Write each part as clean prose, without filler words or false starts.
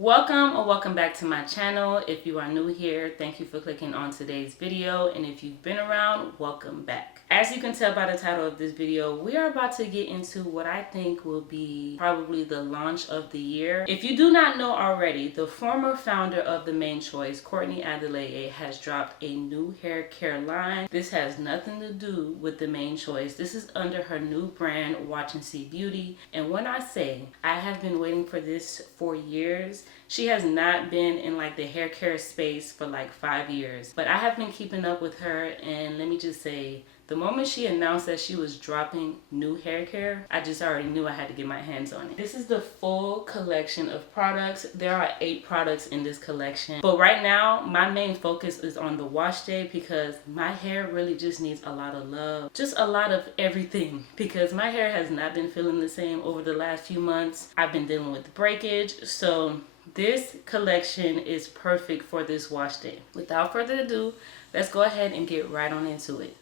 Welcome or welcome back to my channel. If you are new here, thank you for clicking on today's video, and if you've been around, welcome back. As you can tell by the title of this video, we are about to get into what I think will be probably the launch of the year. If you do not know already, the former founder of The Main Choice, Courtney Adeleye, has dropped a new hair care line. This has nothing to do with The Main Choice. This is under her new brand, Watch and See Beauty. And when I say I have been waiting for this for years, she has not been in like the hair care space for like 5 years, but I have been keeping up with her, and let me just say, the moment she announced that she was dropping new hair care, I just already knew I had to get my hands on it. This is the full collection of products. There are 8 products in this collection, but right now my main focus is on the wash day because my hair really just needs a lot of love, just a lot of everything, because my hair has not been feeling the same over the last few months. I've been dealing with breakage, so this collection is perfect for this wash day. Without further ado, let's go ahead and get right on into it.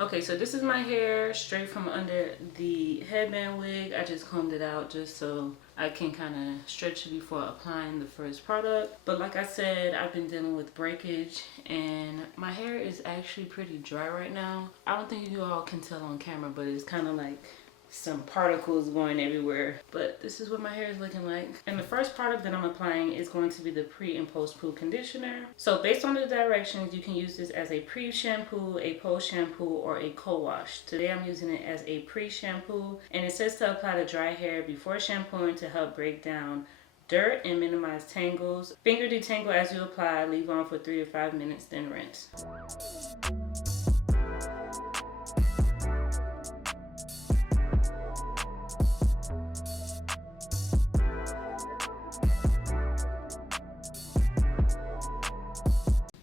Okay, so this is my hair straight from under the headband wig. I just combed it out just so I can kind of stretch it before applying the first product. But like I said, I've been dealing with breakage and my hair is actually pretty dry right now. I don't think you all can tell on camera, but it's kind of like some particles going everywhere, but this is what my hair is looking like. And the first product that I'm applying is going to be the pre and post poo conditioner. So based on the directions, you can use this as a pre-shampoo, a post-shampoo, or a co-wash. Today I'm using it as a pre-shampoo, and it says to apply to dry hair before shampooing to help break down dirt and minimize tangles. Finger detangle as you apply, leave on for 3 to 5 minutes, then rinse.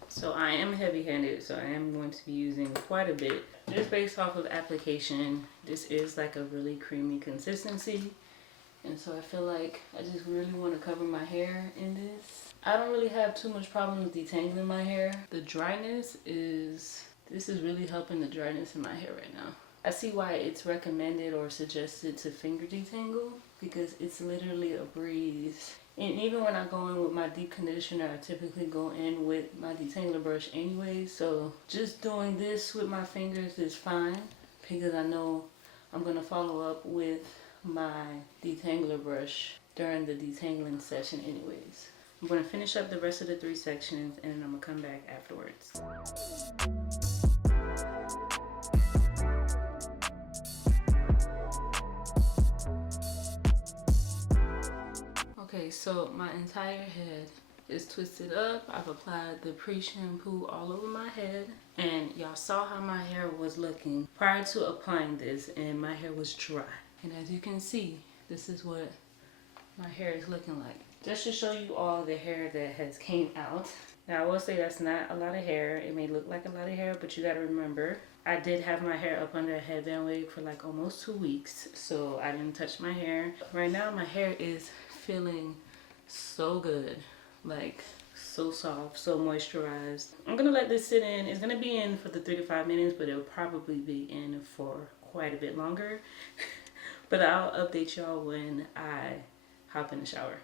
So I am heavy-handed, so I am going to be using quite a bit. Just based off of application, this is like a really creamy consistency. And so I feel like I just really want to cover my hair in this. I don't really have too much problem with detangling my hair. The dryness is, this is really helping the dryness in my hair right now. I see why it's recommended or suggested to finger detangle, because it's literally a breeze. And even when I go in with my deep conditioner, I typically go in with my detangler brush anyway. So just doing this with my fingers is fine, because I know I'm going to follow up with my detangler brush during the detangling session anyways. I'm going to finish up the rest of the 3 sections and then I'm going to come back afterwards. Okay, so my entire head is twisted up. I've applied the pre-shampoo all over my head, and y'all saw how my hair was looking prior to applying this, and my hair was dry. And as you can see, this is what my hair is looking like. Just to show you all the hair that has came out. Now I will say that's not a lot of hair. It may look like a lot of hair, but you gotta remember, I did have my hair up under a headband wig for like almost 2 weeks, so I didn't touch my hair. Right now my hair is feeling so good, like so soft, so moisturized. I'm gonna let this sit in. It's gonna be in for the 3 to 5 minutes, but it'll probably be in for quite a bit longer. But I'll update y'all when I hop in the shower.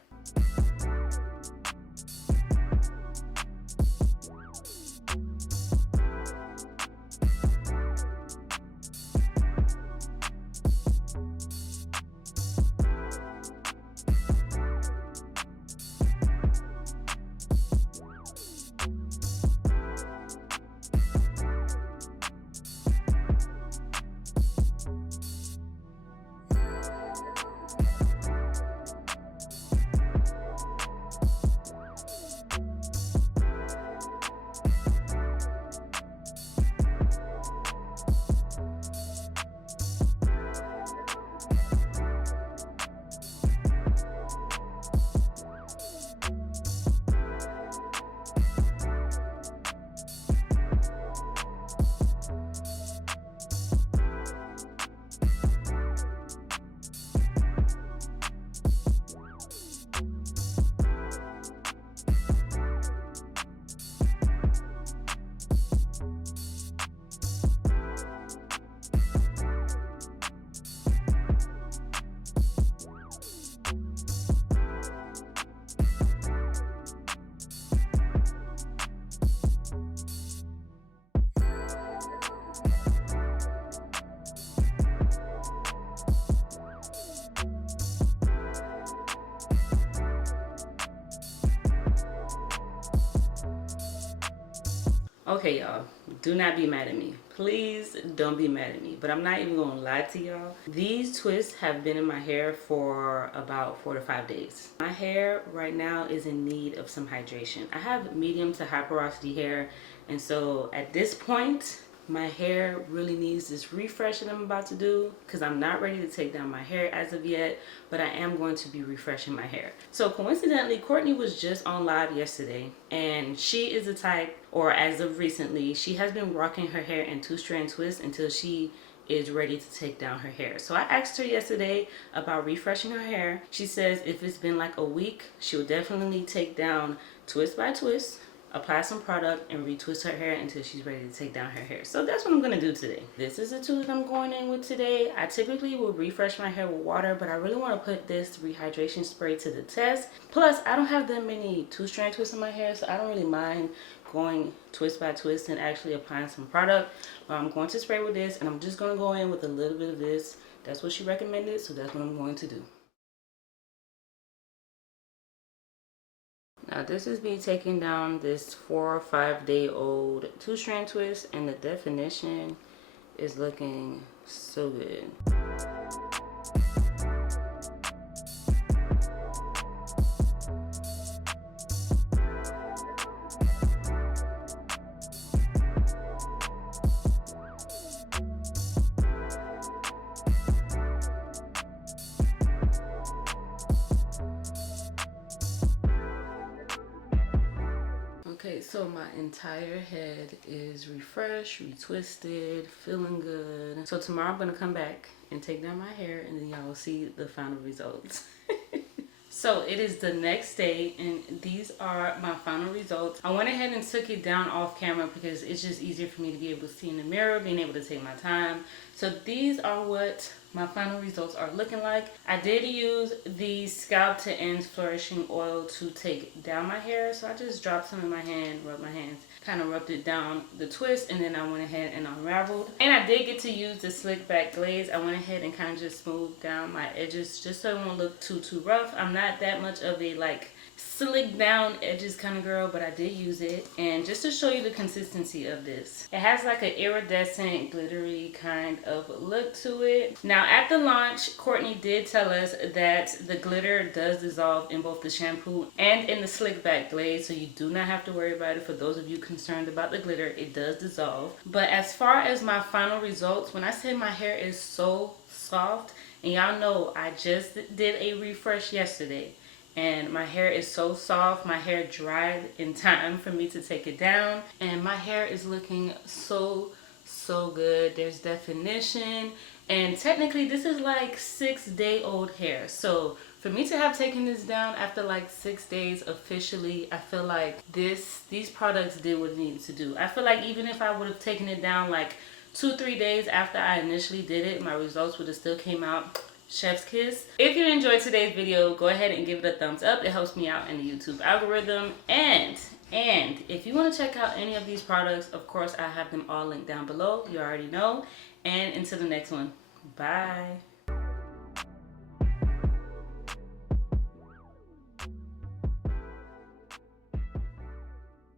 Okay, y'all, do not be mad at me. Please don't be mad at me. But I'm not even gonna lie to y'all. These twists have been in my hair for about 4 to 5 days. My hair right now is in need of some hydration. I have medium to high porosity hair, and so at this point, my hair really needs this refresh that I'm about to do, because I'm not ready to take down my hair as of yet, but I am going to be refreshing my hair. So coincidentally, Courtney was just on live yesterday, and she is the type, or as of recently, she has been rocking her hair in 2-strand twists until she is ready to take down her hair. So I asked her yesterday about refreshing her hair. She says if it's been like a week, she'll definitely take down twist by twist, apply some product, and retwist her hair until she's ready to take down her hair. So that's what I'm gonna do today. This is the tool that I'm going in with today. I typically will refresh my hair with water, but I really want to put this rehydration spray to the test. Plus, I don't have that many 2-strand twists in my hair, so I don't really mind going twist by twist and actually applying some product. But I'm going to spray with this, and I'm just gonna go in with a little bit of this. That's what she recommended, so that's what I'm going to do. Now this is me taking down this 4 or 5 day old 2-strand twist, and the definition is looking so good. Okay, so my entire head is refreshed, retwisted, feeling good. So tomorrow I'm gonna come back and take down my hair, and then y'all will see the final results. So it is the next day, and these are my final results. I went ahead and took it down off camera because it's just easier for me to be able to see in the mirror, being able to take my time. So these are what my final results are looking like. I did use the scalp to end flourishing oil to take down my hair. So I just dropped some in my hand, rubbed my hands, kind of rubbed it down the twist, and then I went ahead and unraveled. And I did get to use the slick back glaze. I went ahead and kind of just smoothed down my edges just so it won't look too rough. I'm not that much of a like slick down edges kind of girl, but I did use it. And just to show you the consistency of this, it has like an iridescent glittery kind of look to it. Now at the launch, Courtney did tell us that the glitter does dissolve in both the shampoo and in the slick back glaze, so you do not have to worry about it. For those of you concerned about the glitter, it does dissolve. But as far as my final results, when I say my hair is so soft, and y'all know I just did a refresh yesterday, and my hair is so soft. My hair dried in time for me to take it down, and my hair is looking so good. There's definition, and technically this is like 6-day-old hair. So for me to have taken this down after like 6 days officially, I feel like these products did what it needed to do. I feel like even if I would have taken it down like 2-3 days after I initially did it, my results would have still came out chef's kiss. If you enjoyed today's video, go ahead and give it a thumbs up. It helps me out in the YouTube algorithm. And if you want to check out any of these products, of course I have them all linked down below. You already know. And until the next one, bye.